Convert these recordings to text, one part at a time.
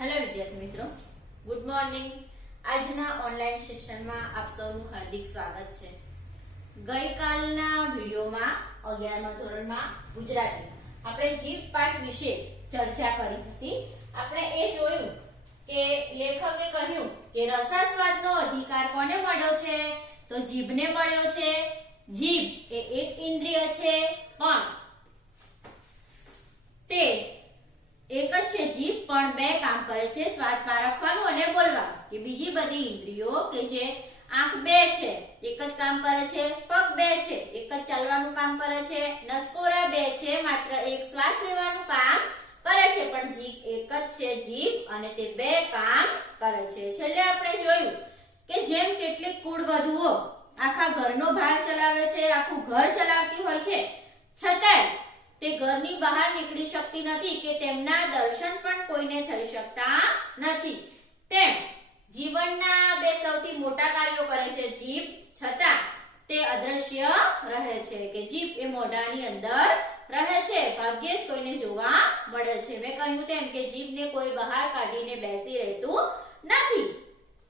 Hello વિદ્યાર્થી મિત્રો, good morning. આજના ઓનલાઈન શિક્ષણમાં આપ સૌનું હાર્દિક સ્વાગત છે. ગઈકાલના વિડિયોમાં 11મા ધોરણમાં ગુજરાતી આપણે જીભ પાઠ વિશે ચર્ચા કરી હતી. આપણે એ જોયું કે લેખકે કહ્યું કે રસાસ્વાદનો અધિકાર કોને મળ્યો છે? તો જીભને મળ્યો છે. જીભ એ એક ઇન્દ્રિય છે, પણ તે એક જ છે જીભ, પણ બે કામ કરે છે, સ્વાદ પારખવાનું અને બોલવાનું. કે બીજી બધી ઇન્દ્રિયો કે જે આંખ બે છે એક જ કામ કરે છે, પગ બે છે એક જ ચાલવાનું કામ કરે છે, નસકોરા બે છે માત્ર એક શ્વાસ લેવાનું કામ કરે છે, પણ જીભ એક જ છે જીભ, અને તે બે કામ કરે છે. છેલ્લે આપણે જોયું કે જેમ કેટલીક કુળવધુઓ આખા ઘરનો ભાર ચલાવે છે, આખું ઘર ચલાવતી હોય છે, છતાંય તે ઘરની બહાર નીકળી શકતી નથી કે તેમના દર્શન પણ કોઈને થઈ શકતા નથી. તેમ જીવનના બે સૌથી મોટા કાર્યો કરે છે જીભ, છતાં તે અદ્રશ્ય રહે છે. કે જીભ એ મોઢાની અંદર રહે છે, ભાગ્યે જ કોઈને જોવા મળે છે. મેં કહ્યું તેમ કે જીભને કોઈ બહાર કાઢીને બેસી રહેતું નથી.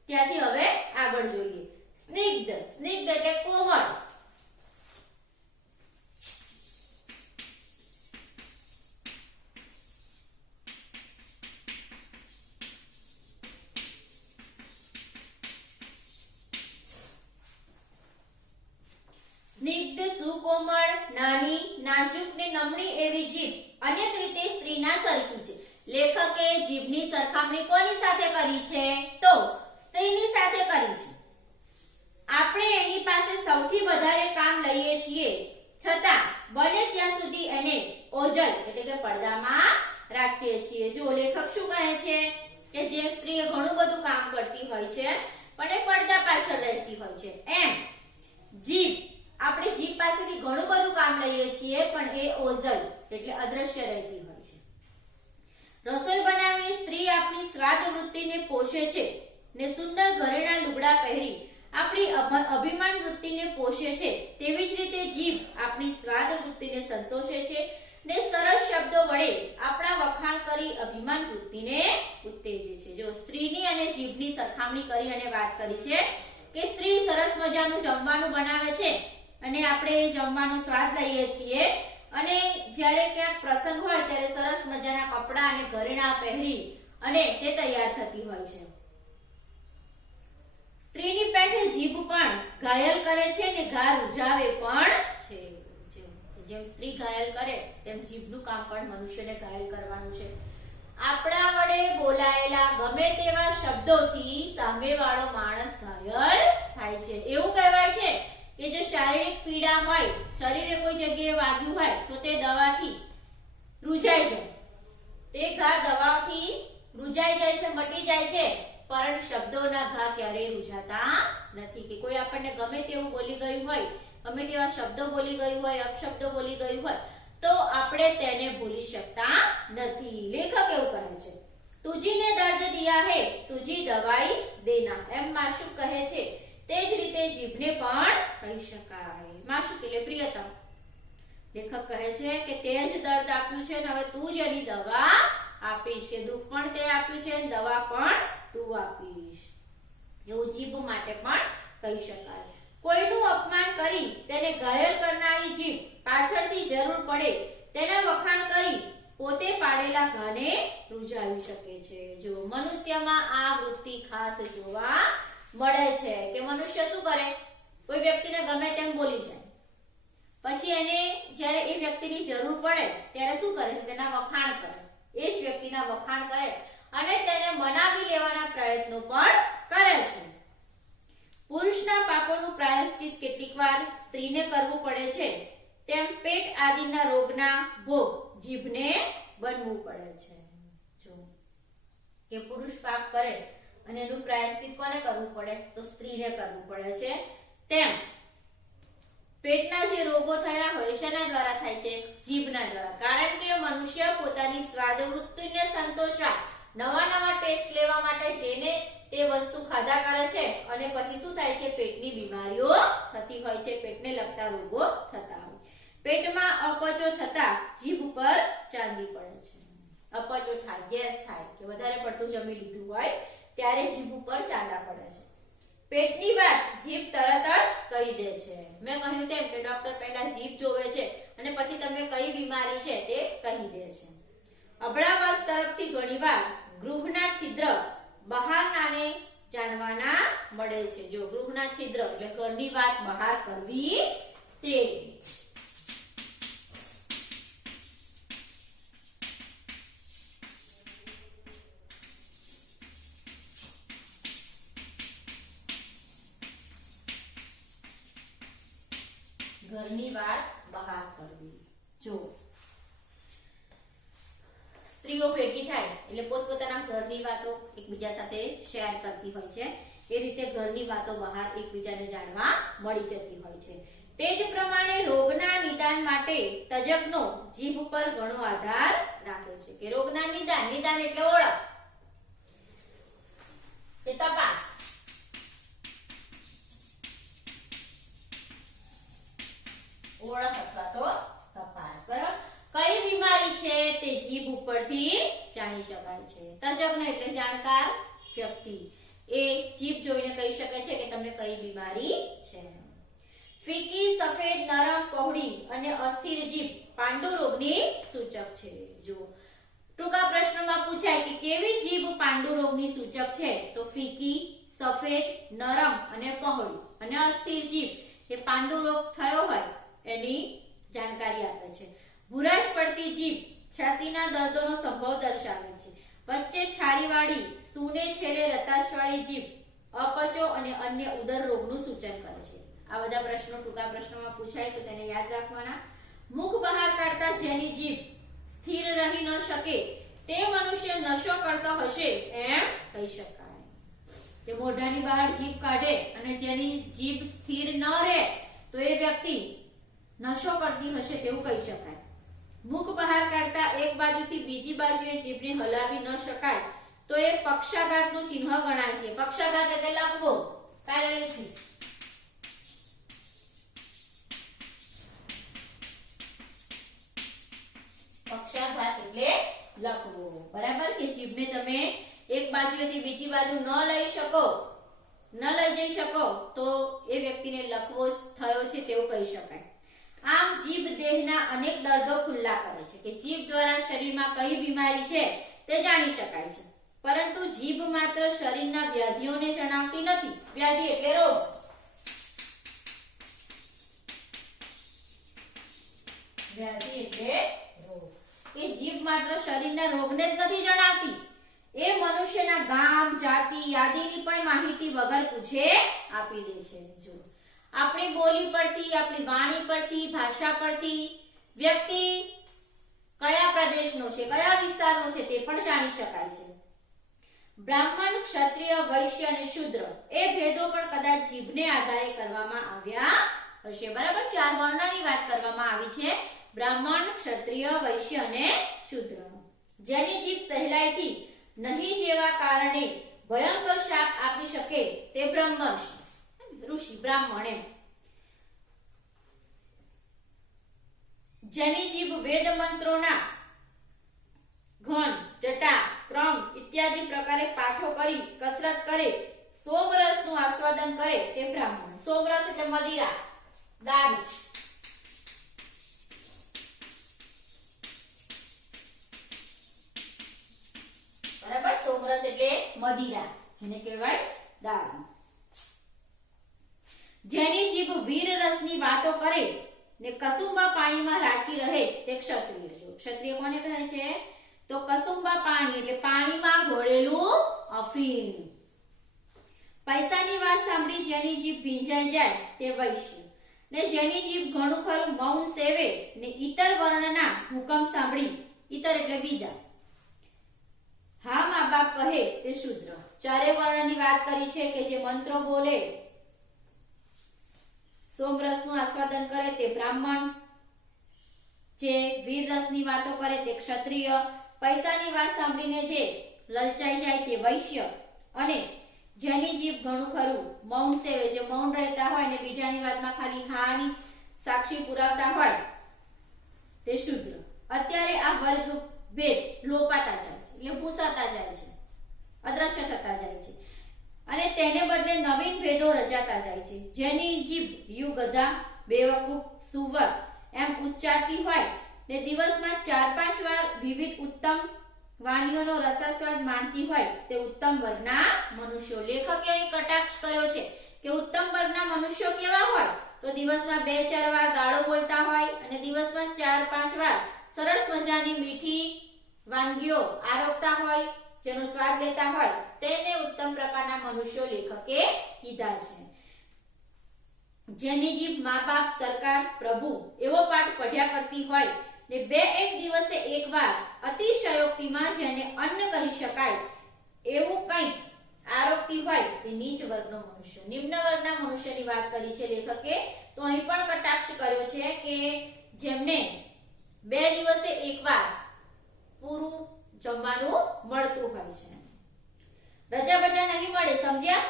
ત્યાંથી હવે આગળ જોઈએ. સ્નિગ્ધ. સ્નિગ્ધ એટલે કોમળ. સ્નિગ્ધ, સુકોમળ, નાની, નાજુક ને નમણી એવી જીભ અનેક રીતે સ્ત્રીના સરખી છે. લેખકે જીભની સરખામણી કોની સાથે કરી છે? તો સ્ત્રીની સાથે કરી છે. આપણે એની પાસે સૌથી વધારે કામ લઈએ છીએ, છતાં બને ત્યાં સુધી એને ઓજલ એટલે કે પડદામાં રાખીએ છીએ. જો લેખક શું કહે છે કે જે સ્ત્રી ઘણું બધું કામ કરતી હોય છે પણ એ પડદા પાછળ રહેતી હોય છે, એમ જીભ આપણે જીભ પાસેથી ઘણું બધું કામ લઈએ છીએ પણ એ ઓઝલ એટલે અદ્રશ્ય રહેતી હોય છે. રસોઈ બનાવવાની સ્ત્રી આપણી સ્વાદ વૃત્તિને પોષે છે ને સુંદર ઘરેણા લુગડા પહેરી આપણી અભિમાન વૃત્તિને પોષે છે. તેવી જ રીતે જીભ આપણી સ્વાદ વૃત્તિને સંતોષે છે ને સરસ શબ્દો વડે આપણા વખાણ કરી અભિમાન વૃત્તિને ઉત્તેજે છે. જો સ્ત્રીની અને જીભની સરખામણી કરી અને વાત કરી છે કે સ્ત્રી સરસ મજાનું જમવાનું બનાવે છે અને આપણે એ જમવાનો સ્વાદ લઈએ છીએ, અને જ્યારે ક્યાંક પ્રસંગ હોય ત્યારે સરસ મજાના કપડા અને ઘરેણા પહેરી અને તે તૈયાર થતી હોય છે. સ્ત્રીની પેઠે જીભ પણ ઘાયલ કરે છે ને ઘા રૂઝાવે પણ છે. જેમ સ્ત્રી ઘાયલ કરે તેમ જીભનું કામ પણ મનુષ્યને ઘાયલ કરવાનું છે. આપણા વડે બોલાયેલા ગમે તેવા શબ્દોથી સામેવાળો માણસ ઘાયલ થાય છે. એવું કહેવાય છે કે જો શારીરિક પીડા હોય, શરીરે કોઈ જગ્યાએ વાગ્યું હોય તો તે દવાથી રૂઝાઈ જાય, તે ઘા દવાથી રૂઝાઈ જાય છે, મટી જાય છે, પરંતુ શબ્દોના ઘા ક્યારેય રૂઝાતા નથી. કે કોઈ આપણને ગમે તેવું બોલી ગયું હોય, ગમે તેવા શબ્દો બોલી ગયું હોય, અપશબ્દો બોલી ગયું હોય, તો આપણે તેને ભૂલી શકતા નથી. લેખક એવું કહે છે, તુજીને દર્દ દિયા હે તુજી દવાઈ દેના. એમ માશુક કહે છે, તે જ રીતે જીભને પણ કહી શકાય. માશુક એટલે પ્રિયતમ. લેખક કહે છે કે તે જ દર્દ આપ્યું છે ને હવે તું જ એની દવા આપીશ. કે દુઃખ પણ તે આપ્યું છે ને દવા પણ તું આપીશ. એવું જીભ માટે પણ કહી શકાય. કોઈનું અપમાન કરી તેને ઘાયલ કરનારી જીભ પાછળથી જરૂર પડે તેના વખાણ કરી પોતે પાડેલા ઘાને રૂઝાવી શકે છે. જો મનુષ્યમાં આ વૃત્તિ ખાસ જોવા મળે છે કે મનુષ્ય શું કરે, કોઈ વ્યક્તિને ગમે તેમ બોલી જાય, પછી એને જ્યારે એ વ્યક્તિની જરૂર પડે ત્યારે શું કરે છે, તેના વખાણ કરે, એ જ વ્યક્તિના વખાણ કરે અને તેને મનાવી લેવાના પ્રયત્નો પણ કરે છે. પુરુષના પાપોનું પ્રાયશ્ચિત કેટલીકવાર સ્ત્રીને કરવું પડે છે, તેમ પેટ આદિના રોગના ભોગ જીભને બનવું પડે છે. જો કે પુરુષ પાપ કરે અને એનું પ્રાયશ્ચિત કોને કરવું પડે? તો સ્ત્રીને કરવું પડે છે. તેમ પેટના જે રોગો થયા હોય શેના દ્વારા થાય છે? જીભના દ્વારા. કારણ કે મનુષ્ય પોતાની સ્વાદ વૃત્તિને સંતોષવા, નવા નવા ટેસ્ટ લેવા માટે જેને તે વસ્તુ ખાધા કરે છે અને પછી શું થાય છે? પેટની બીમારીઓ થતી હોય છે, પેટને લગતા રોગો થતા હોય. પેટમાં અપચો થતા જીભ ઉપર ચાંદી પડે છે. અપચો થાય, ગેસ થાય કે વધારે પડતું જમી લીધું હોય ત્યારે જીભ ઉપર ચાંદા પડે છે. પેટની વાત જીભ તરત જ કહી દે છે. મેં કહ્યું તેમ કે ડોક્ટર પહેલા જીભ જોવે છે અને પછી તમને કઈ બીમારી છે તે કહી દે છે. અબળા વર્ગ તરફથી ઘણીવાર ગૃહના છિદ્ર બહારનાને જાણવાના મળે છે. જો ગૃહના છિદ્ર એટલે ઘરની વાત બહાર કરવી તે. ઘરની વાત બહાર કરવી. જો સ્ત્રીઓ ભેગી થાય એટલે પોતપોતાના ઘરની વાતો એકબીજા સાથે શેર કરતી હોય છે. એ રીતે ઘરની વાતો બહાર એકબીજાને જાણવા મળી જતી હોય છે. તે જ પ્રમાણે રોગના નિદાન માટે તજજ્ઞો જીભ પર ઘણો આધાર રાખે છે. કે રોગના નિદાન એટલે ઓળખ કે તપાસ. ઓળખ અથવા તો તપાસ. બરાબર. કઈ બીમારી છે તે જીભ ઉપરથી જાણી શકાય છે. તજજ્ઞ એટલે જાણકાર વ્યક્તિ. એ જીભ જોઈને કહી શકે છે કે તમને કઈ બીમારી છે. ફીકી, સફેદ, નરમ, પહોળી અને અસ્થિર જીભ પાંડુ રોગની સૂચક છે. જો ટૂંકા પ્રશ્નમાં પૂછાય કે કેવી જીભ પાંડુ રોગની સૂચક છે, તો ફીકી, સફેદ, નરમ અને પહોળી અને અસ્થિર જીભ એ પાંડુ રોગ થયો હોય એની જાણકારી આપે છે. ભૂરાશ પડતી જીભ છાતીના દર્દોનો સંભવ દર્શાવે છે. વચ્ચે છારીવાળી, સૂને છેડે રતાશવાળી જીભ અપચો અને અન્ય ઉદર રોગનું સૂચન કરે છે. આ બધા પ્રશ્નો ટૂંકા પ્રશ્નોમાં પૂછાય તો તેને યાદ રાખવાના. મુખ બહાર કાઢતા જેની જીભ સ્થિર રહી ન શકે તે મનુષ્ય નશો કરતો હશે એમ કહી શકાય. કે મોઢાની બહાર જીભ કાઢે અને જેની જીભ સ્થિર ન રહે તો એ વ્યક્તિ નશો કરતી હશે તેવું કહી શકાય. મુખ બહાર કાઢતા એક બાજુથી બીજી બાજુએ જીભને હલાવી ન શકાય તો એ પક્ષાઘાતનું ચિહ્ન ગણાય છે. પક્ષાઘાત એટલે લકવો, પેરાલિસિસ. પક્ષાઘાત એટલે લકવો. બરાબર. કે જીભને તમે એક બાજુએથી બીજી બાજુ ન લઈ જઈ શકો તો એ વ્યક્તિને લકવો થયો છે તેવું કહી શકાય. આમ જીભ દેહના અનેક દર્દો ખુલ્લા કરે છે. કે જીભ દ્વારા શરીરમાં કઈ બીમારી છે તે જાણી શકાય છે. પરંતુ જીભ માત્ર શરીરના વ્યાધિઓને જણાવતી નથી. વ્યાધિ એટલે રોગ. વ્યાધિ એટલે રોગ. એ જીભ માત્ર શરીરના રોગને જ નથી જણાવતી, એ મનુષ્યના ગામ, જાતિ આદિની પણ માહિતી વગર પૂછે આપી દે છે. જો આપણી બોલી પરથી, આપણી વાણી પરથી, ભાષા પરથી વ્યક્તિ કયા પ્રદેશનો છે, કયા વિસ્તારનો છે તે પણ જાણી શકાય છે. બ્રાહ્મણ, ક્ષત્રિય, વૈશ્ય અને શૂદ્ર એ ભેદો પણ કદાચ જીભને આધારે કરવામાં આવ્યા હશે. બરાબર. 4 વર્ણની વાત કરવામાં આવી છે. બ્રાહ્મણ, ક્ષત્રિય, વૈશ્ય અને શૂદ્ર. જેની જીભ સહેલાઈથી નહીં જેવા કારણે ભયંકર શાપ આપી શકે તે બ્રહ્મર્ષિ, ઋષિ, બ્રાહ્મણ એમ. જેની જીભ વેદ મંત્રોના ઘન, જટા, ક્રમ ઇત્યાદિ પ્રકારે પાઠો કરી કસરત કરે, સોમરસનું આસ્વાદન કરે તે બ્રાહ્મણ. સોમરસ એટલે મદિરા, દારૂ. બરાબર. સોમરસ એટલે મદિરા, જેને કહેવાય દારૂ. જેની જીભ વીર રસની વાતો કરે ને કસુંબા પાણીમાં રાચી રહે તે ક્ષત્રિય છે. ક્ષત્રિય કોને કહે છે? તો કસુંબા પાણી એટલે પાણીમાં ઘોળેલું અફીણ. પૈસાની વાત સાંભળી જેની જીભ ભીંજાઈ જાય તે વૈશ્ય. ને જેની જીભ ઘણું ખરું મૌન સેવે ને ઇતર વર્ણના હુકમ સાંભળી, ઇતર એટલે બીજા, હા મા બાપ કહે તે શૂદ્ર. 4 વર્ણની વાત કરી છે કે જે મંત્રો બોલે, સોમરસનું આસ્વાદન કરે તે બ્રાહ્મણ, જે વીર રસની વાતો કરે તે ક્ષત્રિય, પૈસાની વાત સાંભળીને જે લલચાઈ જાય તે વૈશ્ય, અને જેની જીભ ઘણું ખરું મૌન સેવે, જે મૌન રહેતા હોય ને બીજાની વાતમાં ખાલી હાની સાક્ષી પુરાવતા હોય તે શૂદ્ર. અત્યારે આ વર્ગ ભેદ લોપાતા જાય છે, એટલે ભૂસાતા જાય છે, અદ્રશ્ય થતા જાય છે અને તેને બદલે નવીન ભેદો રચાતા જાય છે. જેની જીભ યુ ગધા, બેવકૂફ, સુવર એમ ઉચ્ચારતી હોય ને દિવસમાં 4-5 વાર વિવિધ ઉત્તમ વાણીઓનો રસાસ્વાદ માણતી હોય તે ઉત્તમ વર્ગના મનુષ્યો. લેખકે અહીં કટાક્ષ કર્યો છે કે ઉત્તમ વર્ગના મનુષ્યો કેવા હોય તો દિવસમાં 2-4 વાર ગાળો બોલતા હોય અને દિવસમાં 4-5 વાર સરસ મજાની મીઠી વાનગીઓ આરોગતા હોય, જેનો સ્વાદ લેતા હોય તેને ઉત્તમ પ્રકારના મનુષ્યો લેખકે કીધા છે. જેની જીભ મા બાપ, સરકાર, પ્રભુ એવો પાઠ પઢ્યા કરતી હોય ને 2-1 દિવસે એકવાર અતિશયોક્તિમાં જેને અન્ન કહી શકાય એવું કંઈક આરોગતી હોય તે નીચ વર્ગનો મનુષ્ય. નિમ્ન વર્ગના મનુષ્યની વાત કરી છે લેખકે, તો અહીં પણ કટાક્ષ કર્યો છે કે જેમને 2 દિવસે એકવાર પૂરું જમવાનું મળતું હોય છે. રજા બજા નહીં મળે, સમજ્યા?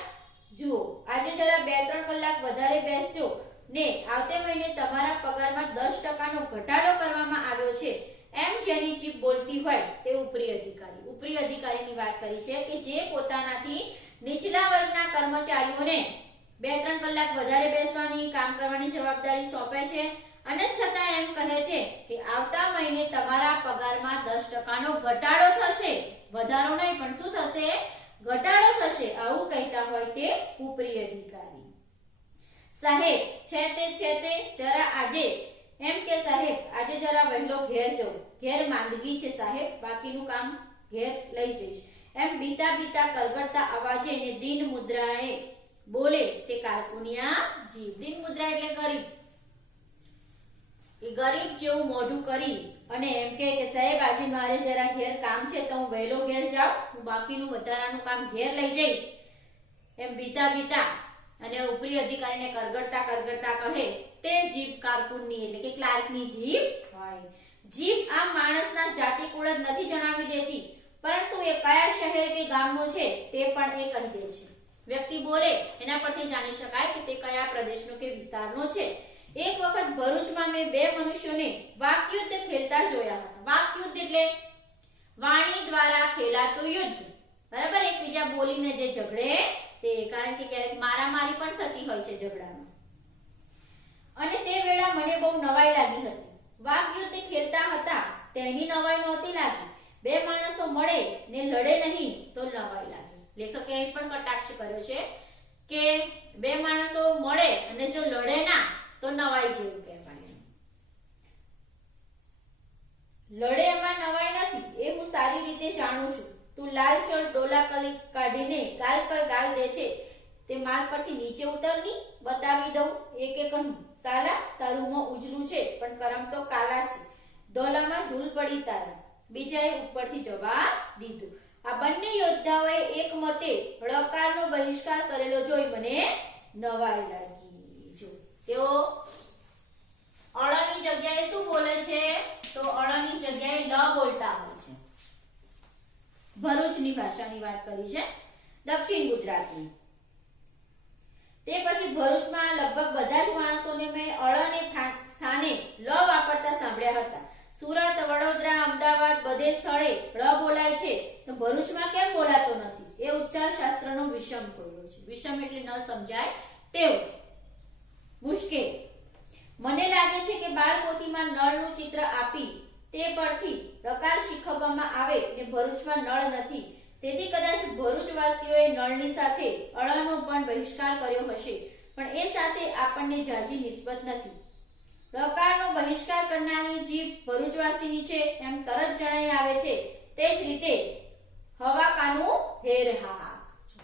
જુઓ, આજે જરા 2-3 કલાક વધારે બેસજો ને આવતે મહિને તમારા પગારમાં 10% ઘટાડો કરવામાં આવ્યો છે એમ જેની જીભ બોલતી હોય તે ઉપરી અધિકારી. ઉપરી અધિકારીની વાત કરી છે કે જે પોતાનાથી નીચલા વર્ગના કર્મચારીઓને 2-3 કલાક વધારે બેસવાની, કામ કરવાની જવાબદારી સોંપે છે અને છતાં એમ કહે છે કે આવતા મહિને તમારા પગારમાં 10% ઘટાડો થશે, વધારો નહીં પણ શું થશે? ઘટાડો થશે. આવું કહેતા હોય તે ઉપરી અધિકારી. સાહેબ છે તે જરા આજે એમ કે સાહેબ આજે જરા વહેલો ઘેર જાઉં, ઘેર માંદગી છે સાહેબ, બાકીનું કામ ઘેર લઈ જઈશ એમ બીતા બીતા કરગડતા અવાજે ને દીન મુદ્રાએ બોલે તે કારકુનિયા જીવ. દીન મુદ્રા એટલે ગરીબ, એ ગરીબ જેવું મોઢું કરી અને એમ કે સાહેબ આજે મારે જરા ઘેર કામ છે તો હું વહેલો ઘેર જાઉં, હું બાકીનું વધારાનું કામ ઘેર લઈ જઈશ એમ બીતા બીતા અને ઉપરી અધિકારીને કરગડતા કહે તે જીભ કારકુનની એટલે કે ક્લાર્કની જીભ હોય. જીભ આ માણસના જાતિ કુળ જ નથી જણાવી દેતી, પરંતુ એ કયા શહેર કે ગામનો છે તે પણ એ કહી દે છે. વ્યક્તિ બોલે એના પરથી જાણી શકાય કે તે કયા પ્રદેશનો કે વિસ્તારનો છે. એક વખત ભરૂચમાં મેં 2 મનુષ્યોને વાકયુદ્ધ ખેલતા જોયા હતા. વાકયુદ્ધ એટલે વાણી દ્વારા ખેલાતું યુદ્ધ, બરાબર? એકબીજા બોલીને જે ઝઘડે તે, કારણ કે ક્યારેક મારામારી પણ થતી હોય છે ઝઘડામાં. અને તે વેળા મને બહુ નવાઈ લાગી હતી. વાકયુદ્ધ ખેલતા હતા તેની નવાઈ નહોતી લાગી, 2 માણસો મળે ને લડે નહીં તો નવાઈ લાગી. લેખકે અહીં પણ કટાક્ષ કર્યો છે કે 2 માણસો મળે અને જો લડે ના તો નવાઈ જેવું કહેવાય. લડે એમાં નવાઈ નથી એ હું સારી રીતે જાણું છું. તું લાલ ચળ ડોલા કાઢીને ગાલ પર ગાલ દે છે તે માલ પરથી નીચે ઉતરની બતાવી દઉં. એકે કહ્યું, સાલા તારું મોં ઉજળું છે પણ કરમ તો કાલા છે, ડોલામાં ધૂળ પડી તારા. બીજાએ ઉપરથી જવાબ દીધું. આ બંને યોદ્ધાઓએ એક મતે હળકારનો બહિષ્કાર કરેલો જોઈ મને નવાઈ લાગી. જો તેઓ અળની જગ્યાએ શું બોલે છે તો અળની જગ્યાએ લ બોલતા હોય છે. ભરૂચની ભાષાની વાત કરી છે, દક્ષિણ ગુજરાતની. તે પછી ભરૂચમાં લગભગ બધા જ માણસોને મેં અળને સ્થાને લ વાપરતા સાંભળ્યા હતા. સુરત, વડોદરા, અમદાવાદ બધે સ્થળે ળ બોલાય છે તો ભરૂચમાં કેમ બોલાતો નથી? એ ઉચ્ચાર શાસ્ત્રનો વિષમ ખોલ્યો છે. વિષમ એટલે ન સમજાય તેવું, મુશ્કેલ. મને લાગે છે કે બાળપોથીમાં નળનું ચિત્ર આપી તે પરથી પ્રકાર શીખવવામાં આવે ને ભરૂચમાં નળ નથી, તેથી કદાચ ભરૂચવાસીઓએ નળની સાથે અળનો પણ બહિષ્કાર કર્યો હશે, પણ એ સાથે આપણને જાજી નિસ્બત નથી. પ્રકારનો બહિષ્કાર કરનારની જીભ ભરૂચવાસીની છે એમ તરત જણાઈ આવે છે. તે જ રીતે હવાકાનું હેરહા.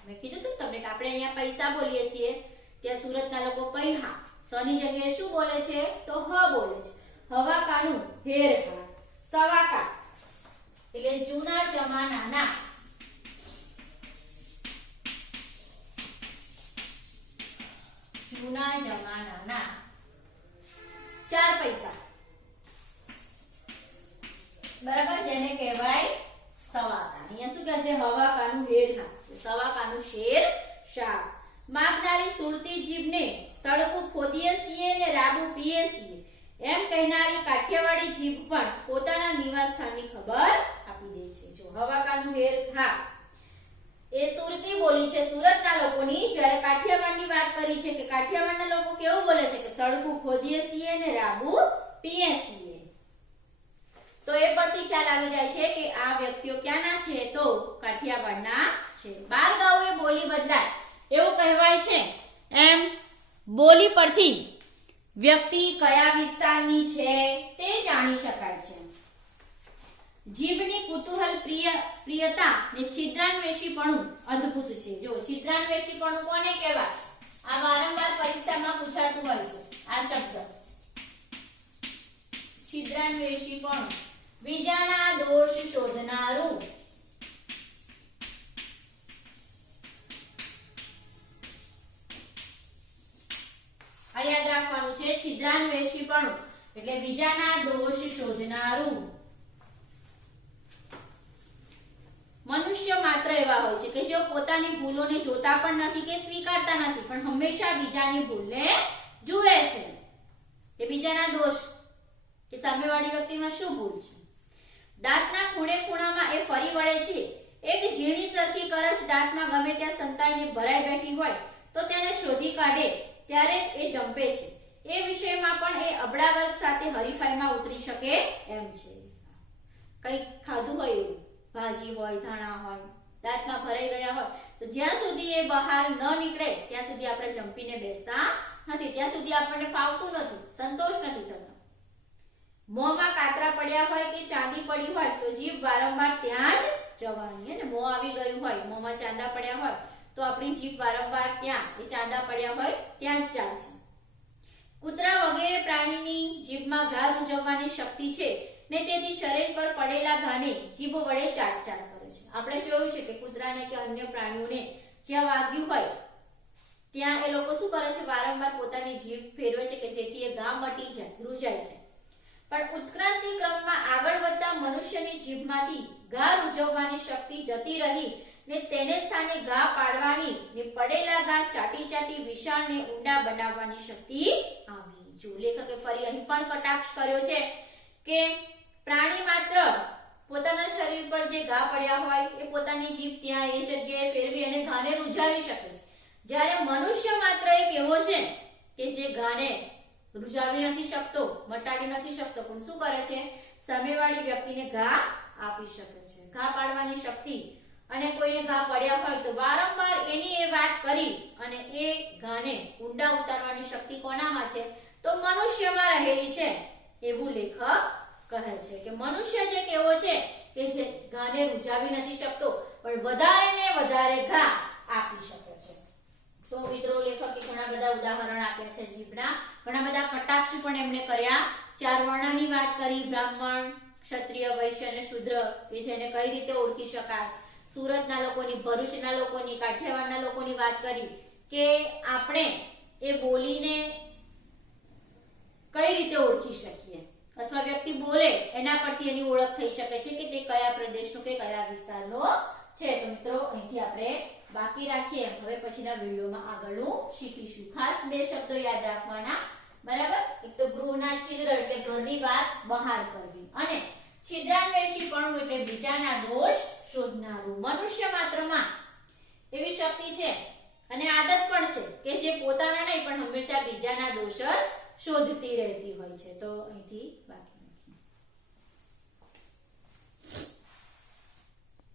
મેં કીધું તું તમને કે આપણે અહીંયા પૈસા બોલીએ છીએ, ત્યાં સુરતના લોકો પૈહા, સની જગ્યાએ શું બોલે છે તો હ બોલે છે. હવાકાનું હેરહા. સવાકા એટલે જૂના જમાનાના, જૂના જમાનાના 4 પૈસા, બરાબર, જેને કહેવાય સવાકા. અહીંયા શું કહે છે? હવાકાનું હેરહા, સવાકાનું શેર શાક. માગનારી સુરતી જીભને સડકું ખોદીએ છીએ ને રાબુ પીએ છીએ એમ કહેનારી કાઠિયાવાડી જીભ પણ પોતાના નિવાસ સ્થાનની ખબર કાઠિયાવાડની વાત કરી છે કે કાઠિયાવાડના લોકો કેવું બોલે છે કે સળગું ખોદીએ છીએ ને રાબુ પીએ છીએ. તો એ પરથી ખ્યાલ આવી જાય છે કે આ વ્યક્તિઓ ક્યાંના છે તો કાઠિયાવાડના છે. બાર ગાઉએ બોલી બદલાય એવું કહેવાય છે. એમ બોલી પરથી વ્યક્તિ કયા વિસ્તારની છે તે જાણી શકાય છે. જીભની કુતૂહલ પ્રિયતા ને છિદ્રાન્વેષીપણું અદ્ભુત છે. જો છિદ્રાન્વેષીપણું કોને કહેવાય? આ વારંવાર પરીક્ષામાં પૂછાતું હોય છે આ શબ્દ છિદ્રાન્વેષીપણું. બીજાના દોષ શોધનારું. આ યાદ રાખવાનું છે. છિદ્રાન્વેષીપણું એટલે બીજાના દોષ શોધનારું. મનુષ્ય માત્ર એવા હોય છે કે જેઓ પોતાની ભૂલોને જોતા પણ નથી કે સ્વીકારતા નથી, પણ હંમેશા બીજાની ભૂલને જુએ છે. એ બીજાના દોષ કે સામેવાળી વ્યક્તિમાં શું ભૂલ છે. દાંતના ખૂણે ખૂણામાં એ ફરી વળે છે. એક ઝીણી સરખી કરચ દાંતમાં ગમે ત્યાં સંતાઈને ભરાઈ બેઠી હોય તો તેને શોધી કાઢે ત્યારે જ એ જંપે છે. એ વિષયમાં પણ એ અબળા વર્ગ સાથે હરીફાઈમાં ઉતરી શકે એમ છે. કંઈક ખાધું હોય એવું, ભાજી હોય, ધાણા હોય, દાંતમાં ભરાઈ ગયા હોય તો જ્યાં સુધી એ બહાર ન નીકળે ત્યાં સુધી આપણે જંપીને બેસતા નથી, ત્યાં સુધી આપણને ફાવતું નથી, સંતોષ નથી થતો. મોંમાં કાતરા પડ્યા હોય કે ચાંદી પડી હોય તો જીભ વારંવાર ત્યાં જ જવાની. અને મોં આવી ગયું હોય, મોંમાં ચાંદા પડ્યા હોય તો આપણી જીભ વારંવાર ત્યાં, એ ચાંદા પડ્યા હોય ત્યાં જ ચાલશે. કૂતરા વગેરે પ્રાણીની જીભમાં ઘા રૂંઝવવાની શક્તિ છે ને તેથી શરીર પર પડેલા ઘાને જીભ વડે ચાટ કરે છે. આપણે જોયું છે કે કૂતરાને કે અન્ય પ્રાણીઓને જ્યાં વાગ્યું હોય ત્યાં એ લોકો શું કરે છે? વારંવાર પોતાની જીભ ફેરવે છે કે જેથી એ ઘા મટી જાય, રૂંઝાય છે. પણ ઉત્ક્રાંતિ ક્રમમાં આગળ વધતા મનુષ્યની જીભમાંથી ઘા રૂંઝવવાની શક્તિ જતી રહી ને તેને સ્થાને ઘા પાડવાની ને પડેલા ઘા ચાટી વિશાળ ને ઊંડા બનાવવાની શક્તિ આવી. જો લેખકે ફરી અહીં પણ કટાક્ષ કર્યો છે કે પ્રાણી માત્ર પોતાના શરીર પર જે ઘા પડ્યા હોય એ પોતાની જીભ ત્યાં એ જગ્યાએ ફેરવી અને ઘાને રૂંઝાવી શકે છે, જ્યારે મનુષ્ય માત્ર એક એવો છે કે જે ઘાને રૂંઝાવી નથી શકતો, મટાડી નથી શકતો, પણ શું કરે છે? સામેવાળી વ્યક્તિને ઘા આપી શકે છે, ઘા પાડવાની શક્તિ. અને કોઈને ઘા પડ્યા હોય તો વારંવાર એની એ વાત કરી અને એ ઘાને ઊંડા ઉતારવાની શક્તિ કોનામાં છે? તો મનુષ્યમાં રહેલી છે એવું લેખક કહે છે કે મનુષ્ય જે કેવો છે કે જે ઘાને રૂંઝાવી નથી શકતો પણ વધારે ને વધારે ઘા આપી શકે છે. તો મિત્રો લેખકે ઘણા બધા ઉદાહરણ આપ્યા છે જીભના, ઘણા બધા કટાક્ષ પણ એમણે કર્યા. 4 વર્ણની વાત કરી, બ્રાહ્મણ, ક્ષત્રિય, વૈશ્ય અને શૂદ્ર કે જેને કઈ રીતે ઓળખી શકાય. સુરતના લોકોની, ભરૂચના લોકોની, કાઠિયાવાડના લોકોની વાત કરી કે આપણે એ બોલીને કઈ રીતે ઓળખી શકીએ, અથવા વ્યક્તિ બોલે એના પરથી એની ઓળખ થઈ શકે છે કે તે કયા પ્રદેશનો કે કયા વિસ્તારનો છે. તો મિત્રો અહીંથી આપણે બાકી રાખીએ. હવે પછીના વિડીયોમાં આગળનું શીખીશું. ખાસ 2 શબ્દો યાદ રાખવાના, બરાબર? એક તો ગૃહના છિદ્ર એટલે ઘરની વાત બહાર કરવી, અને છિદ્રાન્વેષીપણું એટલે બીજાના દોષ શોધનારું. મનુષ્ય માત્રમાં એવી શક્તિ છે અને આદત પણ છે કે જે પોતાના નહીં પણ હંમેશા બીજાના દોષ જ શોધતી રહેતી હોય છે. તો અહીંથી બાકી